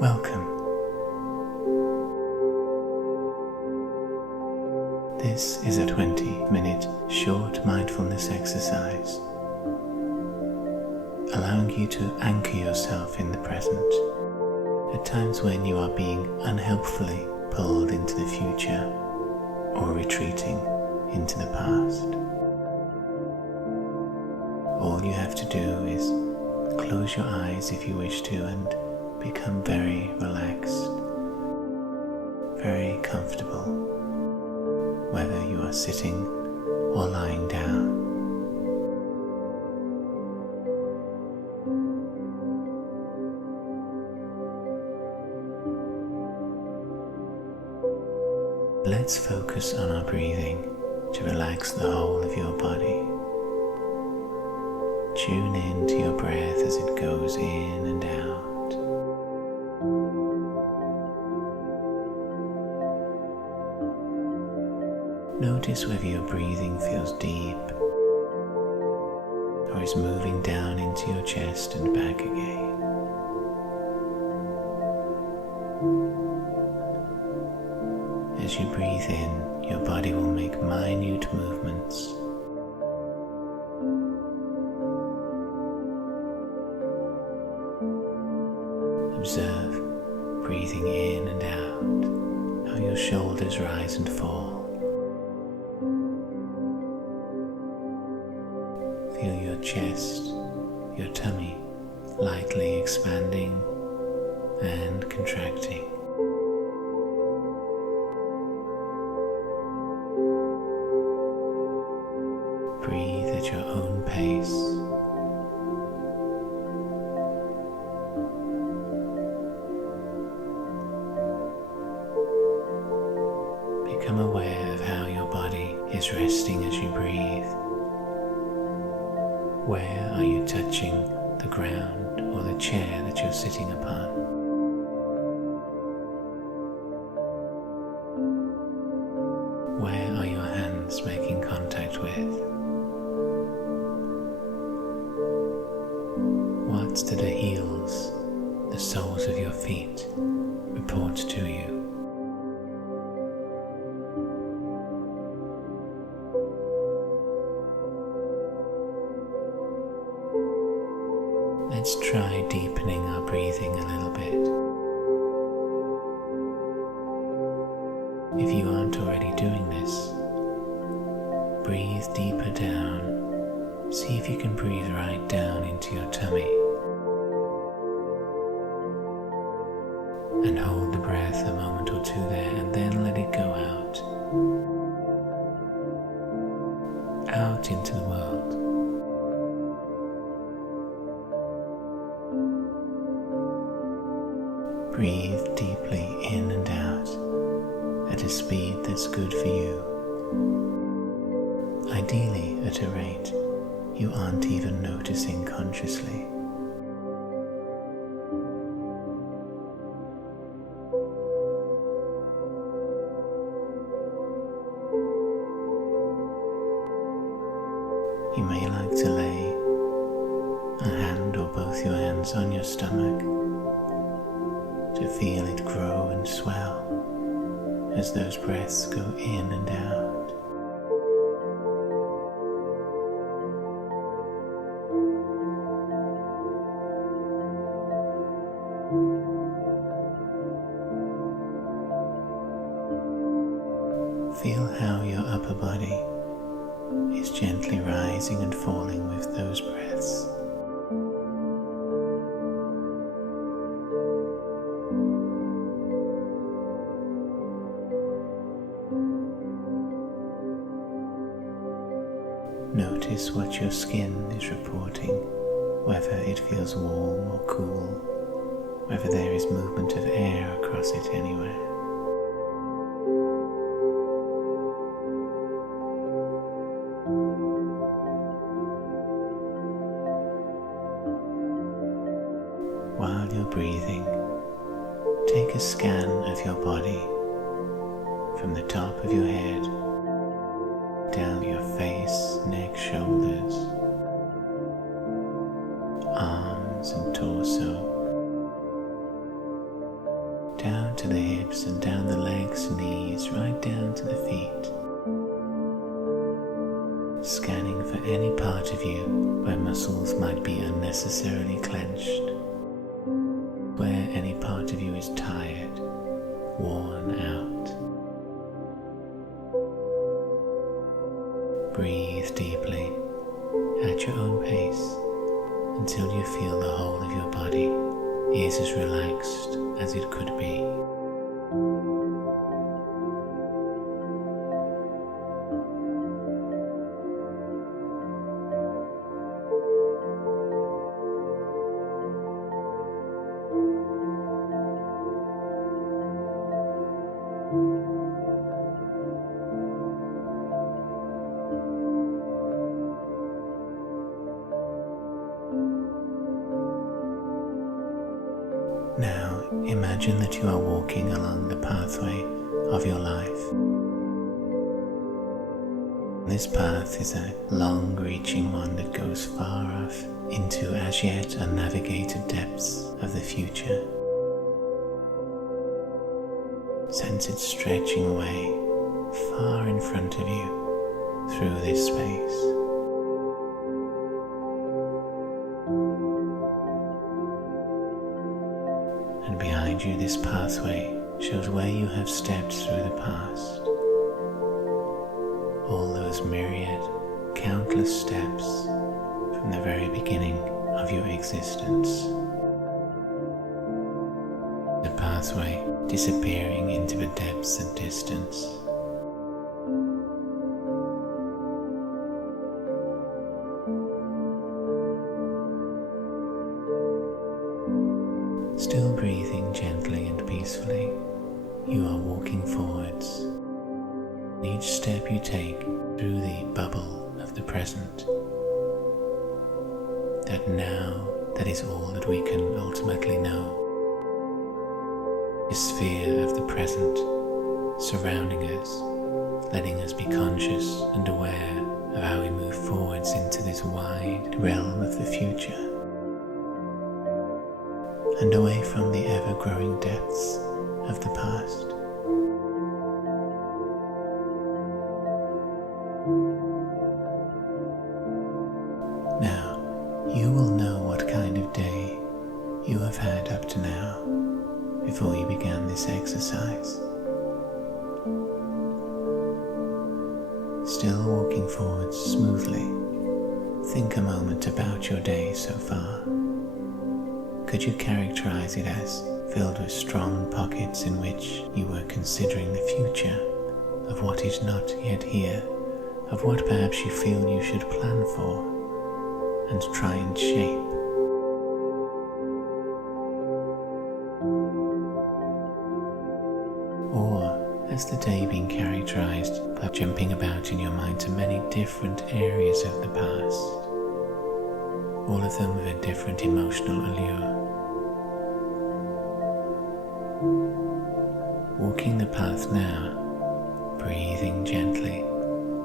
Welcome. This is a 20-minute short mindfulness exercise, allowing you to anchor yourself in the present at times when you are being unhelpfully pulled into the future or retreating into the past. All you have to do is close your eyes if you wish to and become very relaxed, very comfortable, whether you are sitting or lying down. Let's focus on our breathing to relax the whole of your body. Tune in to your breath as it goes in and out. Notice whether your breathing feels deep or is moving down into your chest and back again. As you breathe in, your body will make minute movements. Observe breathing in and out, how your shoulders rise and fall. Feel your chest, your tummy lightly expanding and contracting. Breathe at your own pace. Become aware of how your body is resting as you breathe. Where are you touching the ground or the chair that you're sitting upon? Where are your hands making contact with? What do the heels, the soles of your feet, report to you? Let's try deepening our breathing a little bit. If you aren't already doing this, breathe deeper down. See if you can breathe right down into your tummy. And hold the breath a moment or two there and then let it go out. Out into the world. Breathe deeply in and out at a speed that's good for you. Ideally at a rate you aren't even noticing consciously. You may like to lay a hand or both your hands on your stomach to feel it grow and swell as those breaths go in and out. Feel how your upper body is gently rising and falling with those breaths. Notice what your skin is reporting, whether it feels warm or cool, whether there is movement of air across it anywhere. While you're breathing, take a scan of your body from the top of your head down your face, neck, shoulders, arms and torso, down to the hips and down the legs, knees, right down to the feet. Scanning for any part of you where muscles might be unnecessarily clenched, where any part of you is tired, worn out. Breathe deeply at your own pace until you feel the whole of your body is as relaxed as it could be. Now imagine that you are walking along the pathway of your life. This path is a long-reaching one that goes far off into as yet unnavigated depths of the future. Sense it stretching away far in front of you through this space. And behind you, this pathway shows where you have stepped through the past. All those myriad, countless steps from the very beginning of your existence. The pathway disappearing into the depths of distance. Still breathing gently and peacefully, you are walking forwards. Each step you take through the bubble of the present, that now that is all that we can ultimately know. The sphere of the present surrounding us, letting us be conscious and aware of how we move forwards into this wide realm of the future, and away from the ever-growing depths of the past. Now, you will know what kind of day you have had up to now before you began this exercise. Still walking forwards smoothly, think a moment about your day so far. Could you characterize it as filled with strong pockets in which you were considering the future, of what is not yet here, of what perhaps you feel you should plan for and try and shape? Or has the day been characterized by jumping about in your mind to many different areas of the past, all of them with a different emotional allure? Walking the path now, breathing gently,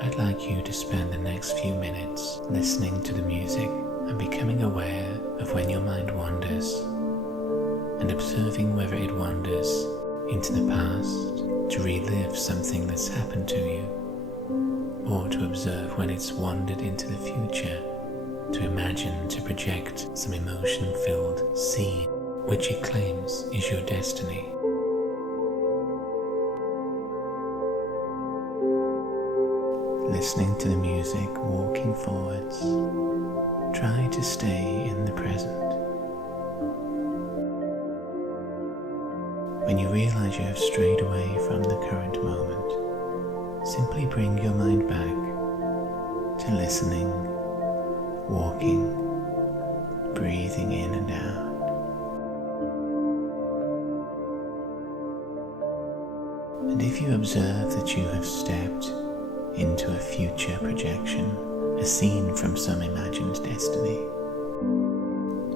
I'd like you to spend the next few minutes listening to the music and becoming aware of when your mind wanders, and observing whether it wanders into the past to relive something that's happened to you, or to observe when it's wandered into the future to imagine, to project some emotion-filled scene which it claims is your destiny. Listening to the music, walking forwards, try to stay in the present. When you realize you have strayed away from the current moment, simply bring your mind back to listening, walking, breathing in and out. And if you observe that you have stepped into a future projection, a scene from some imagined destiny,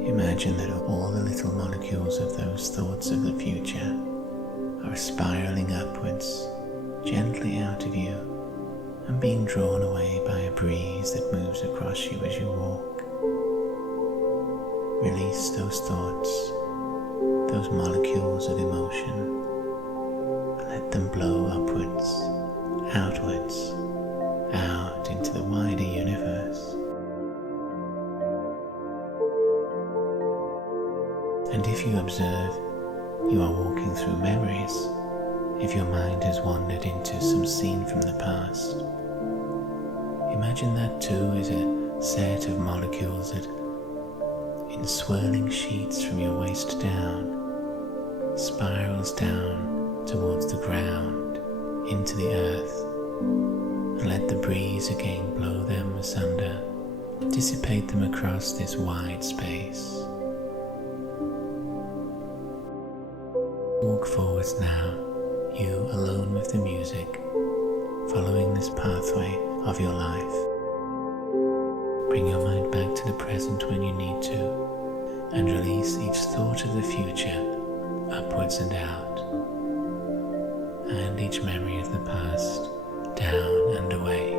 imagine that all the little molecules of those thoughts of the future are spiraling upwards, gently out of you, and being drawn away by a breeze that moves across you as you walk. Release those thoughts those molecules of emotion and let them blow upwards, outwards, out into the wider universe. And if you observe you are walking through memories, if your mind has wandered into some scene from the past, imagine that too is a set of molecules that, in swirling sheets from your waist down, spirals down towards the ground, into the earth, and let the breeze again blow them asunder, dissipate them across this wide space. Walk forwards now, you alone with the music, following this pathway of your life. Bring your mind back to the present when you need to, and release each thought of the future upwards and out, and each memory of the past down and away.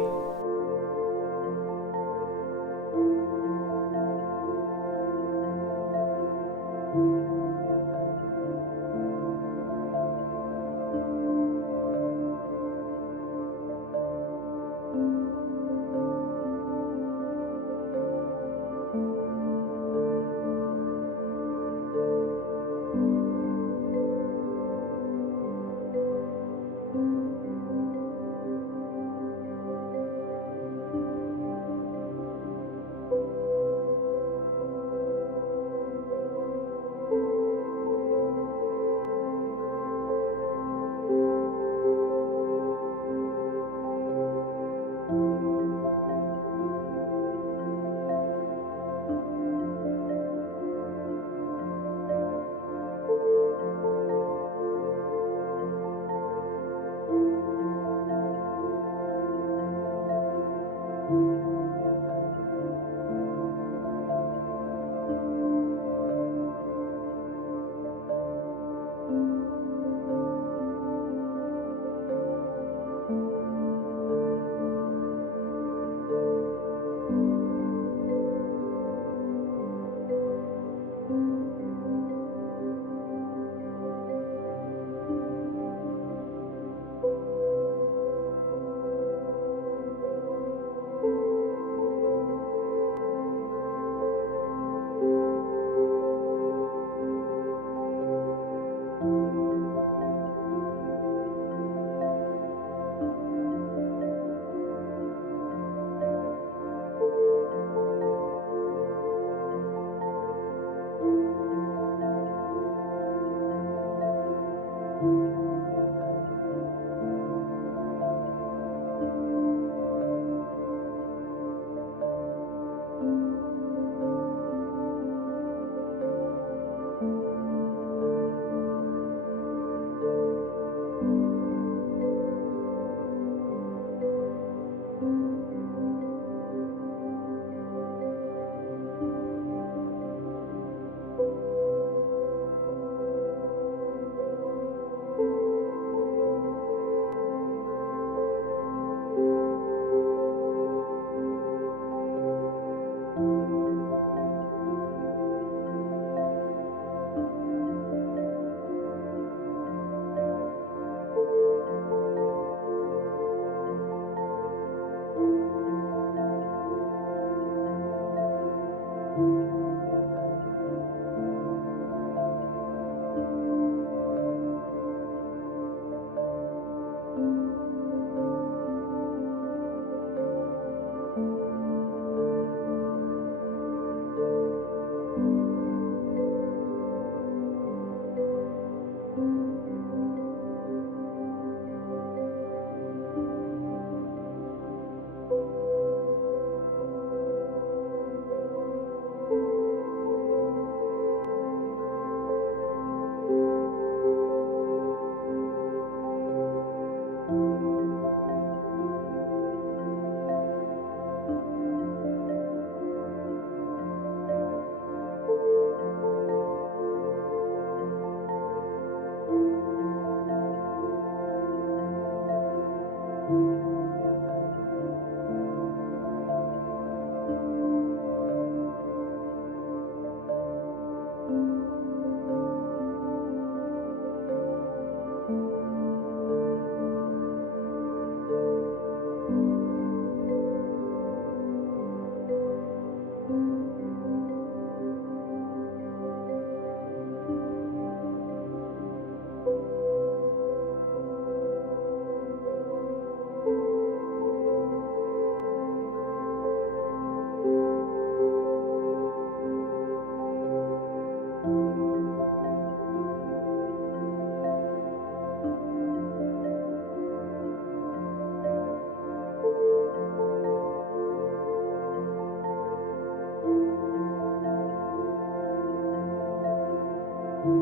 Let's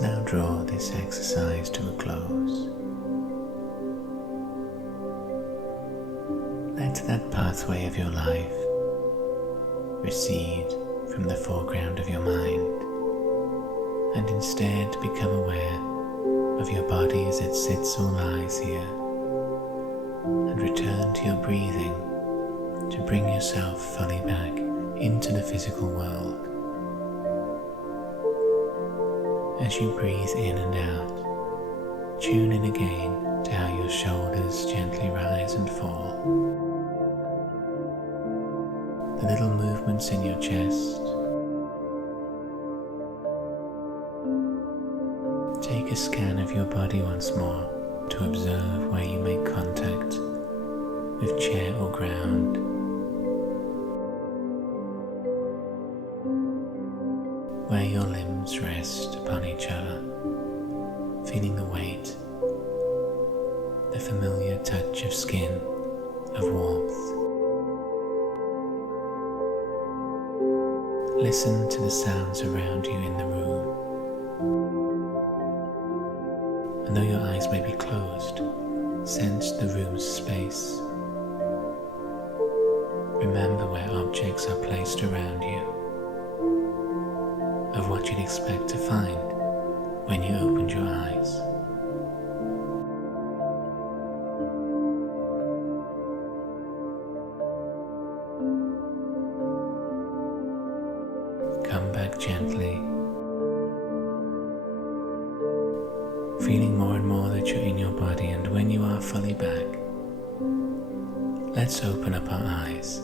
now draw this exercise to a close. Let that pathway of your life recede from the foreground of your mind, and instead become aware of your body as it sits or lies here, and return to your breathing to bring yourself fully back into the physical world. As you breathe in and out, tune in again to how your shoulders gently rise and fall, the little movements in your chest. Take a scan of your body once more to observe where you make contact with chair or ground. Where your limbs rest upon each other, feeling the weight, the familiar touch of skin, of warmth. Listen to the sounds around you in the room. And though your eyes may be closed, sense the room's space. Remember where objects are placed around you, of what you'd expect to find when you opened your eyes. Come back gently, feeling more and more that you're in your body, and when you are fully back, let's open up our eyes